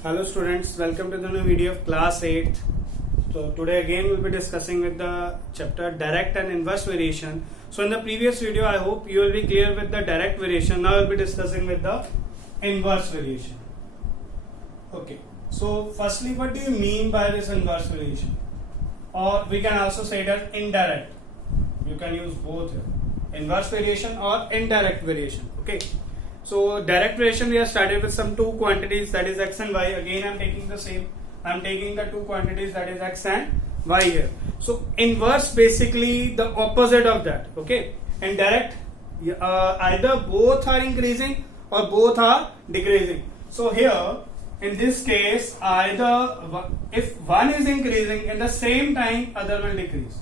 Hello students, welcome to the new video of class 8th. So today again we'll be discussing with the chapter direct and inverse variation. So in the previous video I hope you will be clear with the direct variation. Now we'll be discussing with the inverse variation. Okay, so firstly what do you mean by this inverse variation? Or we can also say that indirect. You can use both here. Inverse variation or indirect variation. Okay. So direct variation we have started with some two quantities, that is x and y. Again I am taking the same. I am taking the two quantities, that is x and y here. So inverse basically the opposite of that. Okay. Indirect either both are increasing or both are decreasing. So here in this case either if one is increasing in the same time other will decrease.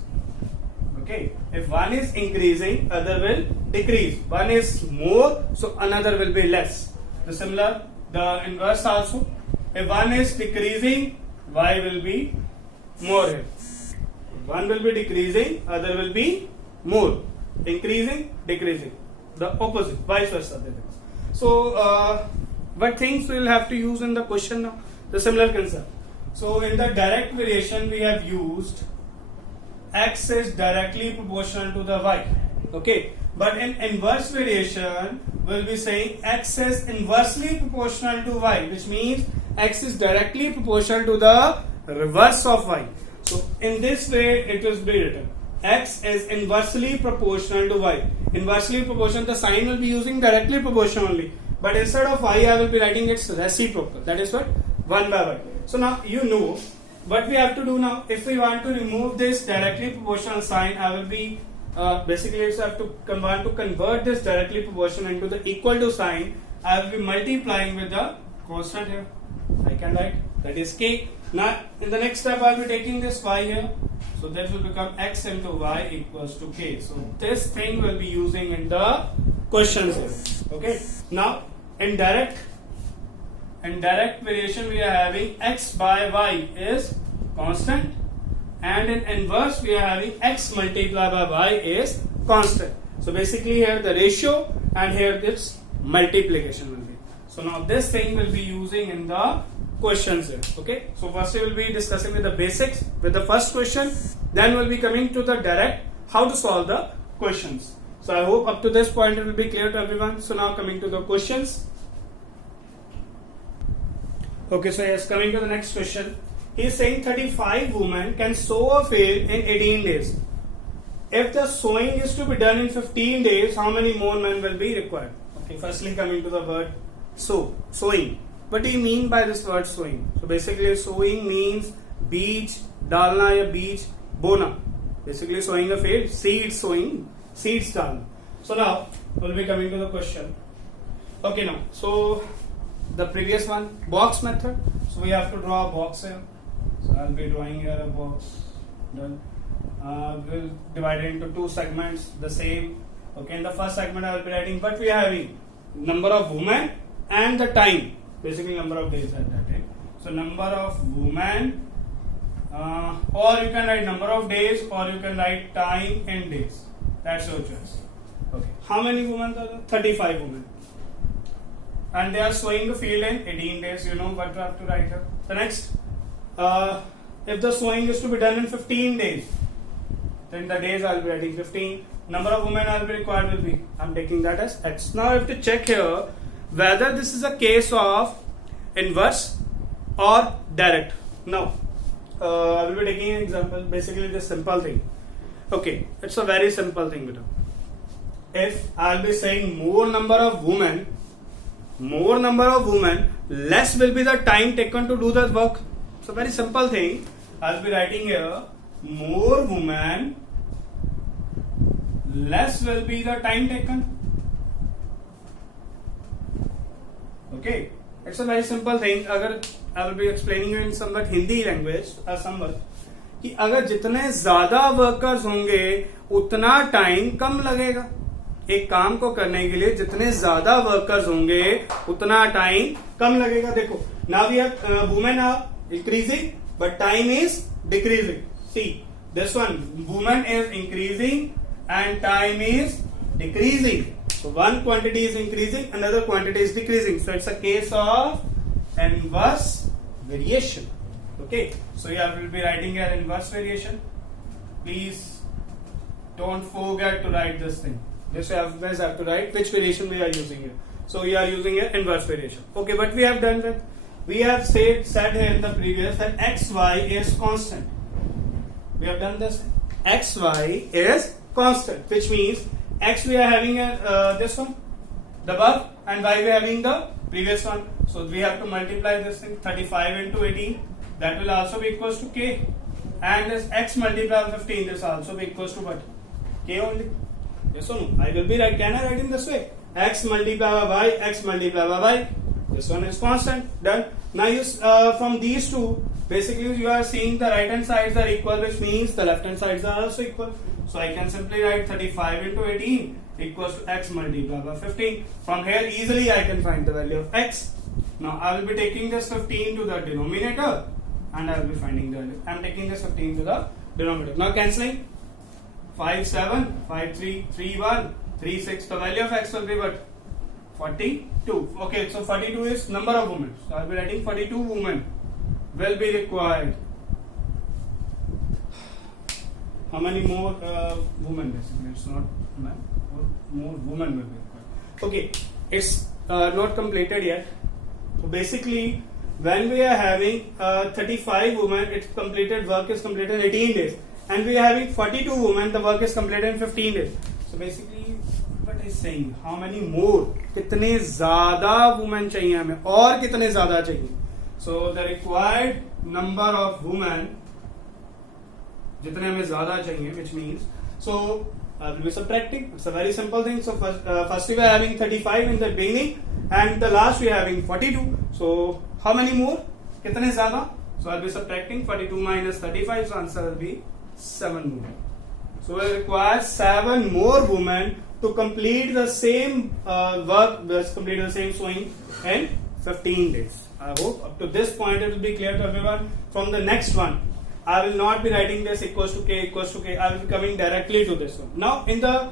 Okay, if one is increasing, other will decrease. One is more, so another will be less. The inverse also. If one is decreasing, y will be more here. One will be decreasing, other will be more. Increasing, decreasing. The opposite, vice versa. So, what things we will have to use in the question now? The similar concept. So, in the direct variation, we have used x is directly proportional to the y. Okay, but in inverse variation we'll be saying x is inversely proportional to y, which means x is directly proportional to the reverse of y. So in this way it will be written x is inversely proportional to y. Inversely proportional, the sign will be using directly proportional only, but instead of y I will be writing its reciprocal, that is what 1 by y. So now you know what we have to do now. If we want to remove this directly proportional sign, I will be basically I have to want to convert this directly proportional into the equal to sign. I will be multiplying with the constant here. I can write that is k. Now in the next step I will be taking this y here. So that will become x into y equals to k. So this thing will be using in the questions here. Okay. Now in direct variation we are having x by y is constant, and in inverse we are having x multiplied by y is constant. So basically here the ratio and here this multiplication will be. So now this thing will be using in the questions here. Okay. So first we will be discussing with the basics with the first question, then we will be coming to the direct, how to solve the questions. So I hope up to this point it will be clear to everyone. So now coming to the questions. Okay, so yes, coming to the next question. He is saying 35 women can sew a field in 18 days. If the sewing is to be done in 15 days, how many more men will be required? Okay, firstly coming to the word sewing. What do you mean by this word sewing? So basically sewing means beach, dalna ya beach, bona. Basically sowing a field, seeds sowing, seeds dalna. So now we'll be coming to the question. Okay, now so the previous one, box method. So we have to draw a box here. So I'll be drawing here a box. Done. We'll divide it into two segments, the same. Okay, in the first segment I will be writing what we are having, number of women and the time. Basically number of days at that time. So number of women, or you can write number of days, or you can write time in days. That's your choice. Okay. How many women are there? 35 women. And they are sowing the field in 18 days. You know what you have to write here. The next, if the sowing is to be done in 15 days, then the days I will be writing 15. Number of women I will be required will be, I am taking that as x. Now I have to check here whether this is a case of inverse or direct. Now I will be taking an example. Basically this simple thing. Okay, it's a very simple thing. If I will be saying more number of women, less will be the time taken to do the work. So very simple thing. I'll be writing here more women, less will be the time taken. Okay, it's a very simple thing. अगर I will be explaining you in somewhat Hindi language or somewhat कि अगर जितने ज्यादा workers होंगे उतना time कम लगेगा. एक काम को करने के लिए जितने ज्यादा वर्कर्स होंगे उतना टाइम कम लगेगा. देखो now we have women are increasing but time is decreasing. See this one women is increasing and time is decreasing. So one quantity is increasing, another quantity is decreasing. So it's a case of inverse variation. Okay, so yeah, we will be writing here inverse variation. Please don't forget to write this thing. This you guys have to write which variation we are using here. So we are using here inverse variation. Okay, but we have done with, we have said here in the previous that xy is constant. We have done this. Xy is constant, which means x we are having this one, the above, and y we are having the previous one. So we have to multiply this thing, 35 into 18. That will also be equals to k. And this x multiplied by 15, this also be equals to what? K only. Yes or no? I will be right. Can I write in this way? X multiplied by y, x multiplied by y. This one is constant. Done. Now you from these two, basically you are seeing the right hand sides are equal, which means the left hand sides are also equal. So I can simply write 35 into 18 equals to x multiplied by 15. From here easily I can find the value of x. Now I will be taking this 15 to the denominator and I will be finding the value. I am taking this 15 to the denominator. Now cancelling. 5, 7, 5, 3, 3, 1, 3, 6. The value of x will be what? 42. Okay, so 42 is number of women. So I will be writing 42 women will be required. How many more women basically? It's not man. More women will be required. Okay, it's not completed yet. So basically, when we are having 35 women, its completed work is completed in 18 days. And we are having 42 women, the work is completed in 15 days. So basically, what is saying? How many more? कितने ज़्यादा women चाहिए हमें और कितने ज़्यादा चाहिए? So the required number of women जितने हमें ज़्यादा चाहिए, which means so I will be subtracting. It's a very simple thing. So first we are having 35 in the beginning, and the last we are having 42. So how many more? कितने ज़्यादा? So I'll be subtracting 42 minus 35. So answer will be 7 more. So we require 7 more women to complete the same work, complete the same sewing in 15 days. I hope up to this point it will be clear to everyone. From the next one, I will not be writing this equals to k equals to k. I will be coming directly to this one. Now in the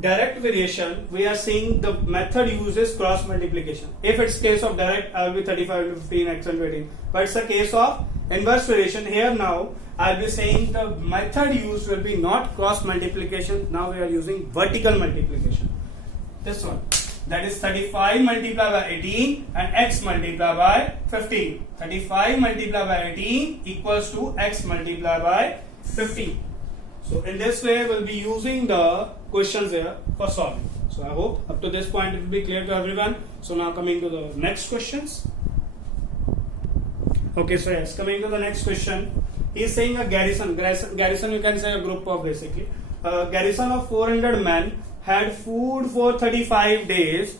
direct variation, we are seeing the method uses cross multiplication. If it's case of direct, I will be 35 into 15 x and 18. But it's a case of inverse variation. Here now, I will be saying the method used will be not cross multiplication. Now we are using vertical multiplication. This one. That is 35 multiplied by 18 and x multiplied by 15. 35 multiplied by 18 equals to x multiplied by 15. So in this way, we'll be using the questions here for solving. So I hope up to this point it will be clear to everyone. So now coming to the next questions. Okay, so yes, coming to the next question. He is saying a garrison you can say a group of basically. A garrison of 400 men had food for 35 days.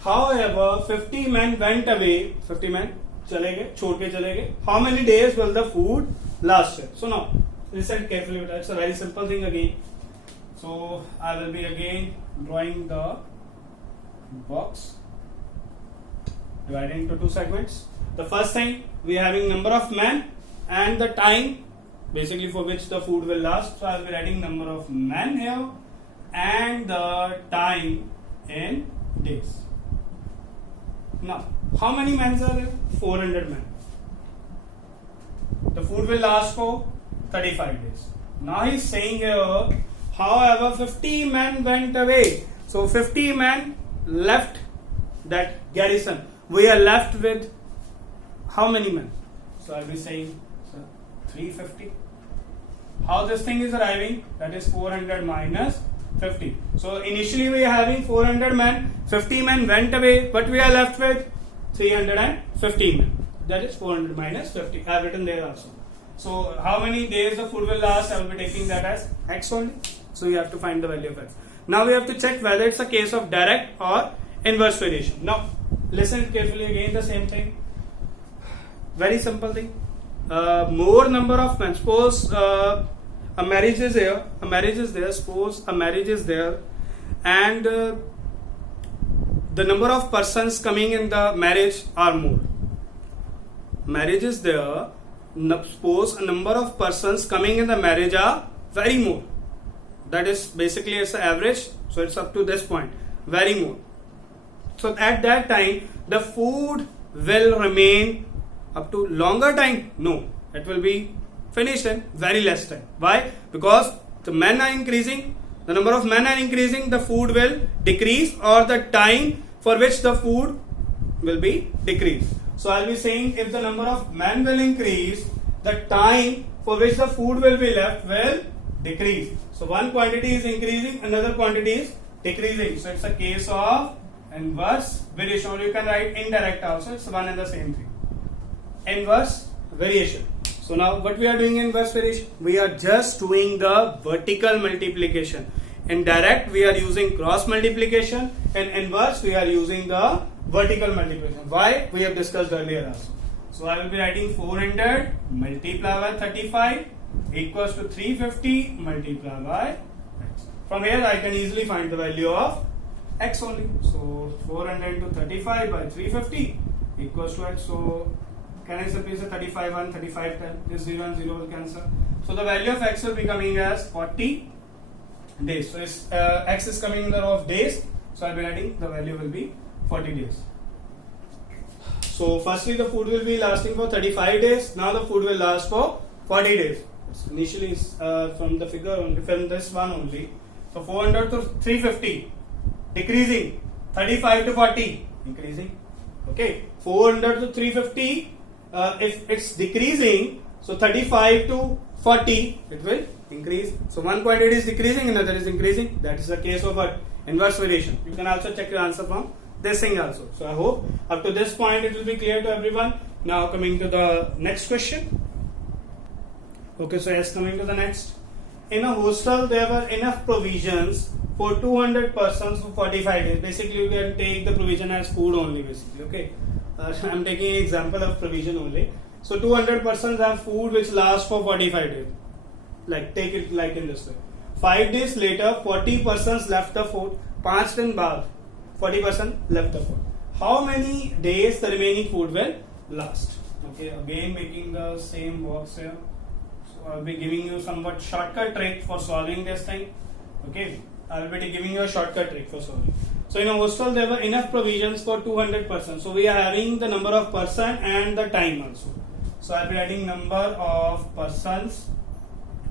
However, 50 men went away. 50 men चले गए, छोड़ के चले गए. How many days will the food last? So now, listen carefully. It's a very simple thing again. So I will be again drawing the box, dividing into two segments. The first thing, we are having number of men and the time basically for which the food will last. So I will be writing number of men here and the time in days. Now, how many men are there? 400 men. The food will last for 35 days. Now he is saying here, however, 50 men went away. So 50 men left that garrison. We are left with how many men? So I will be saying 350. How this thing is arriving? That is 400 minus 50. So initially we are having 400 men, 50 men went away, but we are left with 350 men. That is 400 minus 50. I have written there also. So how many days the food will last? I will be taking that as x only. So you have to find the value of x. Now we have to check whether it's a case of direct or inverse variation. Now listen carefully again, the same thing. Very simple thing. More number of men. Suppose a marriage is here. A marriage is there. Suppose a marriage is there, and the number of persons coming in the marriage are more. Marriage is there. Suppose a number of persons coming in the marriage are very more. That is basically it's an average. So it's up to this point. Very more. So at that time, the food will remain up to longer time? No, it will be finished in very less time. Why? Because the men are increasing, the number of men are increasing, the food will decrease, or the time for which the food will be decreased. So I'll be saying if the number of men will increase, the time for which the food will be left will decrease. So one quantity is increasing, another quantity is decreasing. So it's a case of inverse variation, or you can write indirect also. It's one and the same thing. Inverse variation. So now what we are doing in inverse variation? We are just doing the vertical multiplication. In direct we are using cross multiplication. In inverse we are using the vertical multiplication. Why? We have discussed earlier also. So I will be writing 400 multiplied by 35 equals to 350 multiplied by x. From here I can easily find the value of x only. So 400 into 35 by 350 equals to x. So can I subtract 35 1, 35 10? This 0 and 0 will cancel. So the value of x will be coming as 40 days. So x is coming in the row of days. So I will be writing the value will be 40 days. So firstly the food will be lasting for 35 days. Now the food will last for 40 days. So initially from the figure only, from this one only. So 400 to 350 decreasing, 35 to 40 increasing. Okay, 400 to 350 if it's decreasing, so 35 to 40 it will increase. So one quantity is decreasing, another is increasing. That is the case of what? Inverse variation. You can also check your answer from this thing also. So I hope up to this point it will be clear to everyone. Now coming to the next question. Okay, so yes, coming to the next. In a hostel there were enough provisions for 200 persons for 45 days. Basically you can take the provision as food only basically. Okay, I am taking an example of provision only. So 200 persons have food which lasts for 45 days. Like take it like in this way. 5 days later 40 persons left the food. 5 दिन बाद 40% left the food. How many days the remaining food will last? Okay, again making the same box here. So I'll be giving you somewhat shortcut trick for solving this thing. Okay, I'll be giving you a shortcut trick for solving. So in a hostel there were enough provisions for 200 persons. So we are having the number of person and the time also. So I'll be adding number of persons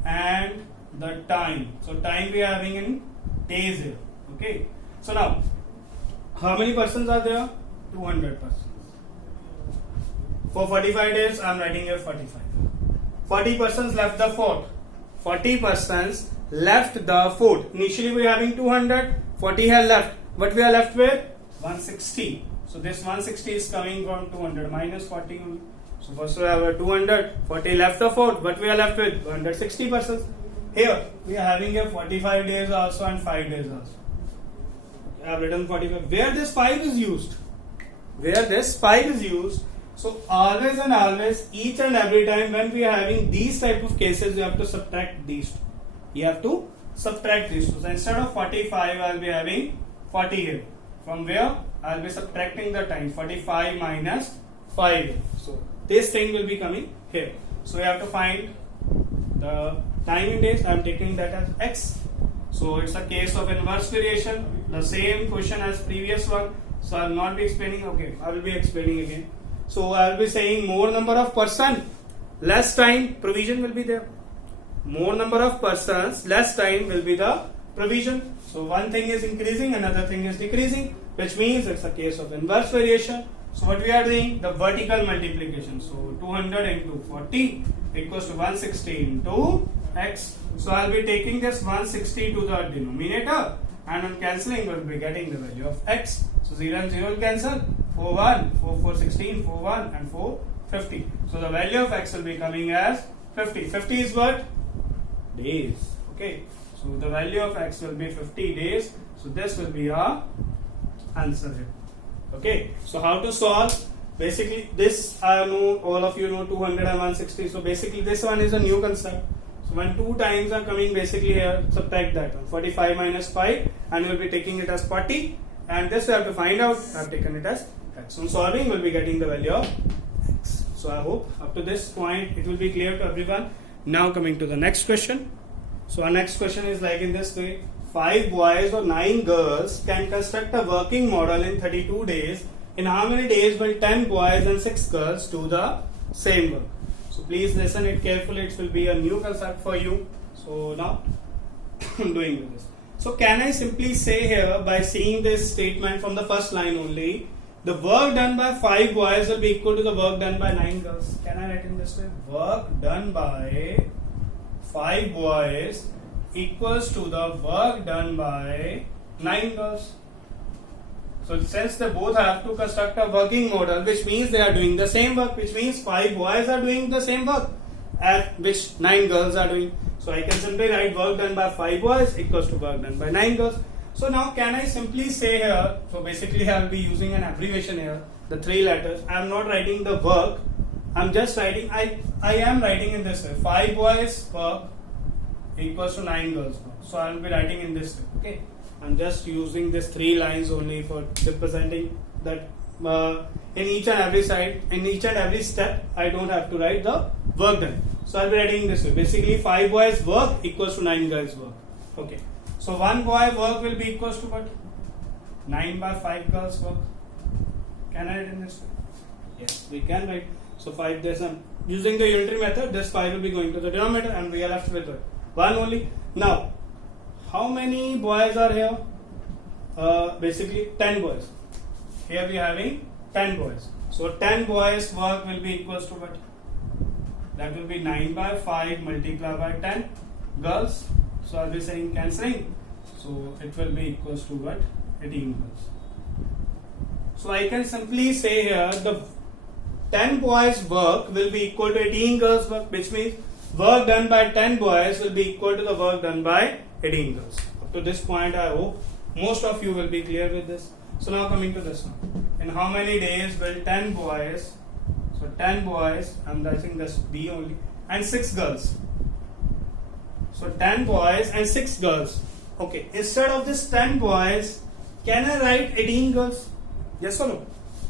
and the time. So time we are having in days here. Okay. So now, how many persons are there? 200 persons. For 45 days, I am writing here 45. 40 persons left the fort. 40 persons left the fort. Initially we are having 200. 40 have left. What we are left with? 160. So this 160 is coming from 200 minus 40 only. So first we have 200. 40 left the fort. What we are left with? 160 persons. Here we are having here 45 days also and 5 days also. I have written 45. Where this 5 is used? Where this 5 is used? So always and always, each and every time when we are having these type of cases, you have to subtract these two. You have to subtract these two. So instead of 45, I will be having 40 here. From where? I will be subtracting the time. 45 minus 5 here. So this thing will be coming here. So we have to find the time in days. I am taking that as x. So it's a case of inverse variation. The same question as previous one. So I will not be explaining. Okay, I will be explaining again. So I will be saying more number of person, less time, provision will be there. More number of persons, less time will be the provision. So one thing is increasing, another thing is decreasing, which means it's a case of inverse variation. So what we are doing? The vertical multiplication. So 200 into 40 equals to 160 into x. So I will be taking this 160 to the denominator and on cancelling we will be getting the value of x. So 0 and 0 will cancel. 4 1, 4 4 16, 4 1 and 4 50. So the value of x will be coming as 50. 50 is what? Days. Okay. So the value of x will be 50 days. So this will be our answer here. Okay. So how to solve? Basically this I know all of you know 200 and 160. So basically this one is a new concept. So when 2 times are coming basically here, subtract that one. 45 minus 5 and we will be taking it as 40. And this we have to find out. I have taken it as x. So solving we will be getting the value of x. So I hope up to this point it will be clear to everyone. Now coming to the next question. So our next question is like in this way. 5 boys or 9 girls can construct a working model in 32 days. In how many days will 10 boys and 6 girls do the same work. So please listen it carefully. It will be a new concept for you. So now I'm doing with this. So can I simply say here, by seeing this statement from the first line only, the work done by 5 boys will be equal to the work done by 9 girls. Can I write in this way? Work done by 5 boys equals to the work done by 9 girls. So since they both have to construct a working model, which means they are doing the same work, which means 5 boys are doing the same work, at which 9 girls are doing. So I can simply write work done by 5 boys equals to work done by 9 girls. So now can I simply say here, so basically I will be using an abbreviation here, the 3 letters. I am not writing the work, I am just writing, I am writing in this way, 5 boys work equals to 9 girls work. So I will be writing in this way, okay. I'm just using these 3 lines only for representing that in each and every side, in each and every step, I don't have to write the work done. So I'll be writing this way. Basically, 5 boys work equals to 9 girls work. Okay. So 1 boy work will be equals to what? 9 by 5 girls work. Can I write in this way? Yes, we can write. So 5 days. Using the unitary method, this 5 will be going to the denominator and we are left with 1 only. Now, how many boys are here? Basically 10 boys. Here we are having 10 boys. So 10 boys work will be equals to what? That will be 9 by 5 multiplied by 10 girls. So I'll be saying cancelling. So it will be equals to what? 18 girls. So I can simply say here the 10 boys work will be equal to 18 girls work, which means work done by 10 boys will be equal to the work done by 18 girls. Up to this point, I hope most of you will be clear with this. So now coming to this one. In how many days will 10 boys, so 10 boys, I'm writing this B only, and 6 girls. So 10 boys and 6 girls. Okay, instead of this 10 boys, can I write 18 girls? Yes or no?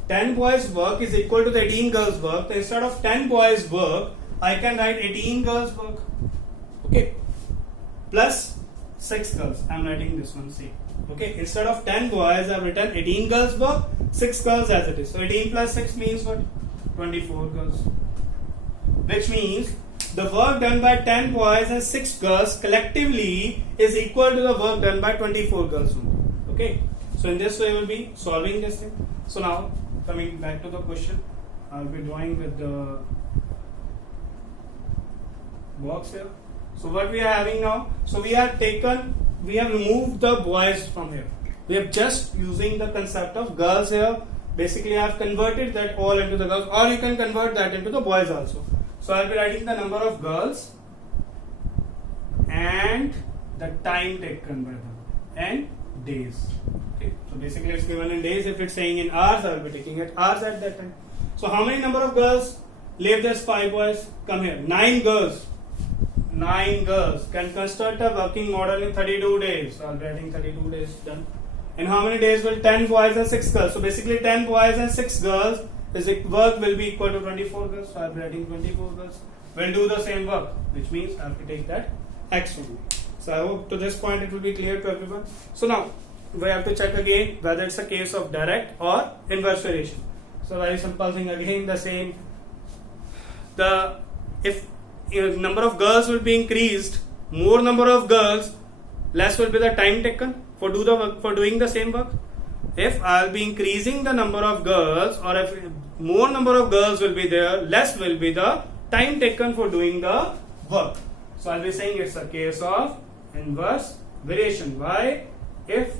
10 boys work is equal to the 18 girls work. So instead of 10 boys work, I can write 18 girls work. Okay, plus 6 girls. I'm writing this one C. Okay, instead of 10 boys, I've written 18 girls work, 6 girls as it is. So 18 plus 6 means what? 24 girls. Which means the work done by 10 boys and 6 girls collectively is equal to the work done by 24 girls only. Okay, so in this way we will be solving this thing. So now coming back to the question, I'll be drawing with the box here. So what we are having now, so we have removed the boys from here. We are just using the concept of girls here. Basically I have converted that all into the girls, or you can convert that into the boys also. So I will be writing the number of girls and the time taken by them and days. Okay. So basically it's given in days. If it's saying in hours, I will be taking it hours at that time. So how many number of girls leave this 5 boys? Come here. 9 girls. 9 girls can construct a working model in 32 days. So I'll be writing 32 days done. And how many days will 10 boys and 6 girls? So basically 10 boys and 6 girls is work will be equal to 24 girls. So I'll be writing 24 girls will do the same work, which means I have to take that X only. So I hope to this point it will be clear to everyone. So now we have to check again whether it's a case of direct or inverse variation. So very simple thing again, the same. If number of girls will be increased, more number of girls, less will be the time taken for doing the same work. If I'll be increasing the number of girls, or if more number of girls will be there, less will be the time taken for doing the work. So I'll be saying it's a case of inverse variation. Why? If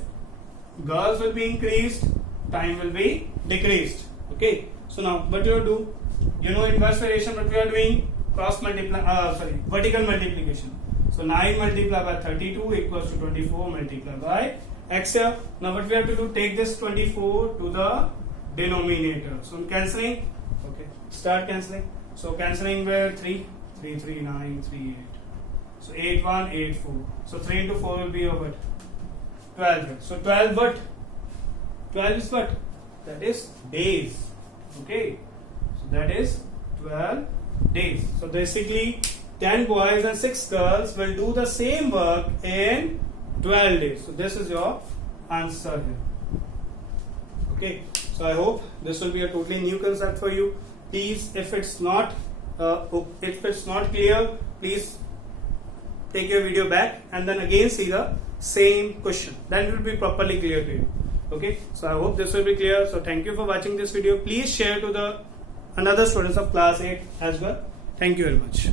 girls will be increased, time will be decreased. Okay. So now what you do? You know inverse variation, what we are doing? Vertical multiplication. So 9 multiplied by 32 equals to 24 multiplied by X here. Now what we have to do? Take this 24 to the denominator. So I'm cancelling. Okay. Start cancelling. So cancelling where 3, 3, 3, 9, 3, 8. So 8, 1, 8, 4. So 3 into 4 will be what? 12 here. So 12 what? 12 is what? That is days. Okay. So that is 12 days. So basically 10 boys and 6 girls will do the same work in 12 days. So this is your answer here. Okay. So I hope this will be a totally new concept for you. please, if it's not clear, please take your video back and then again see the same question. Then it will be properly clear to you. Okay, so I hope this will be clear. So thank you for watching this video. Please share to the another students of class 8 as well. Thank you very much.